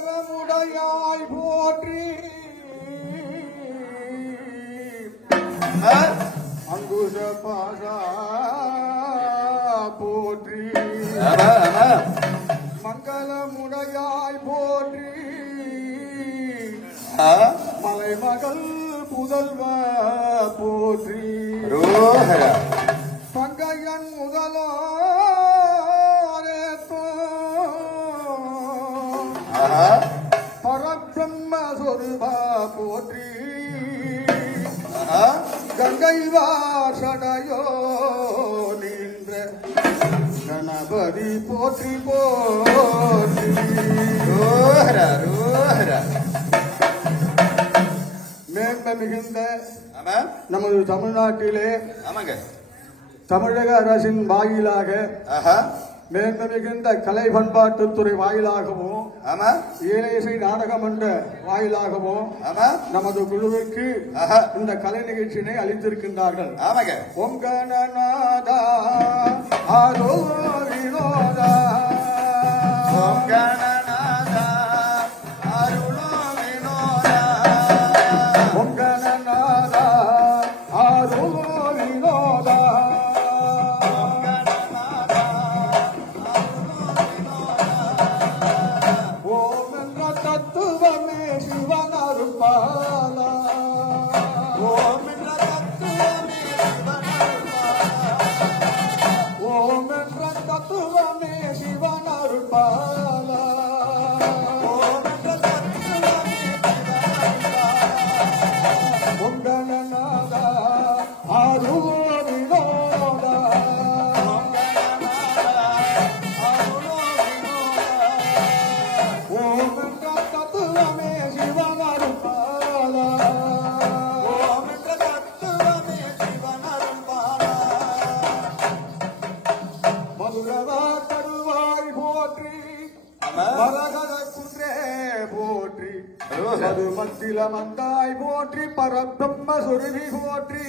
மகரமுடையாய் போற்றி அங்குஷ பாசா போற்றி மங்களமுடையாய் போற்றி மலைமகள் புதல்வ போற்றி பங்கையன் முதலோரேத்தோ பரபிரம்ம சொருபா போற்றி கங்கை வாசடையோ நின்ற கணபதி போற்றி போற்றி மேன்மை மிகுந்த நமது தமிழ்நாட்டிலே தமிழக அரசின் வாயிலாக மேன்மை மிகுந்த கலை பண்பாட்டுத்துறை வாயிலாகவும் ஏழை இசை நாடகமன்ற வாயிலாகவும் நமது குழுவிற்கு இந்த கலை நிகழ்ச்சியினை அளித்திருக்கின்றார்கள். ஒங்கநாதா ஆரோ வினோதா ஒங்கநாதா அருளோ வினோதா ஒங்கநாதா ஆரோ வினோதா தத்துவமே சிவனருபாலா ஓம் என்ற தத்துவமே ஓம் என்ற தத்துவமே சிவனருபாலா ஓம் என்ற தத்துவமே ஒங்கநாதா ஆருளோ வினோதா கருவாய் போற்றி மரகத குன்றே போற்றி மதுமத்தில மந்தாய் போற்றி பரபிரம்ம சுருவி போற்றி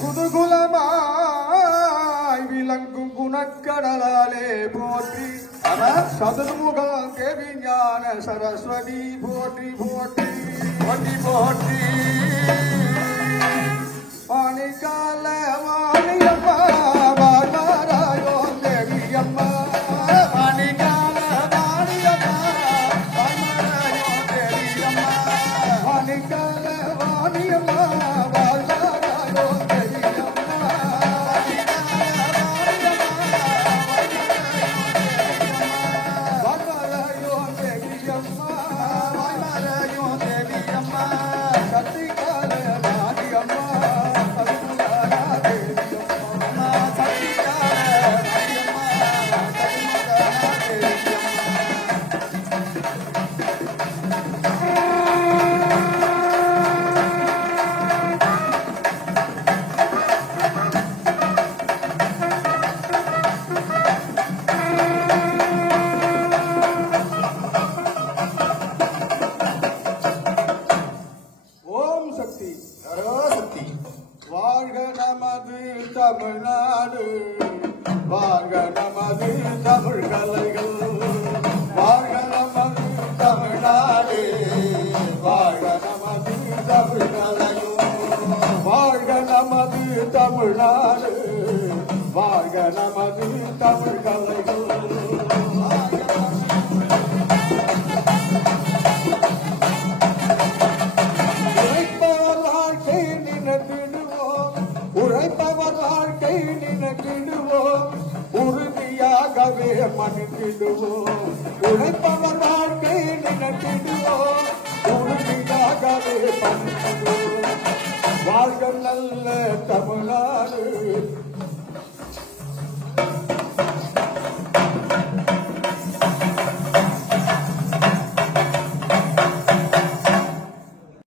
குதுகுலமாய் விளங்கும் குணக்கடலாலே போற்றி சதுர்முகம் தேவி ஞான சரஸ்வதி போற்றி போற்றி போற்றி போற்றி பாணிக்கால வாணியம்மா வாராயோ தேவி அம்மா பாணிக்கால வாணியம்மா வாராயோ தேவி அம்மா பாணிக்கால வாணியம்மா வாராயோ தேவி அம்மா வாராயோ தேவி அம்மா வாராயோ தேவி அம்மா கத்திக்கால வாணியம்மா வாழ்க நமது தமிழ்நாடு வாழ்க நமது தமிழ் கலைகள் வாழ்க நமது தமிழ்நாடு வாழ்க நமது தமிழ் கலைகள் வாழ்க நமது தமிழ்நாடு வாழ்க நமது தமிழ் கலைகள் உழைப்பவர் வாழ்க்கை நினைத்திடுவோம் உறுதியாகவே மனிதிடுவோம் உழைப்பவர் வாழ்க்கை நினைத்திடுவோம் உறுதியாகவே மனிதிடுவோம் வாழ்க நல்ல தமிழ்நாடு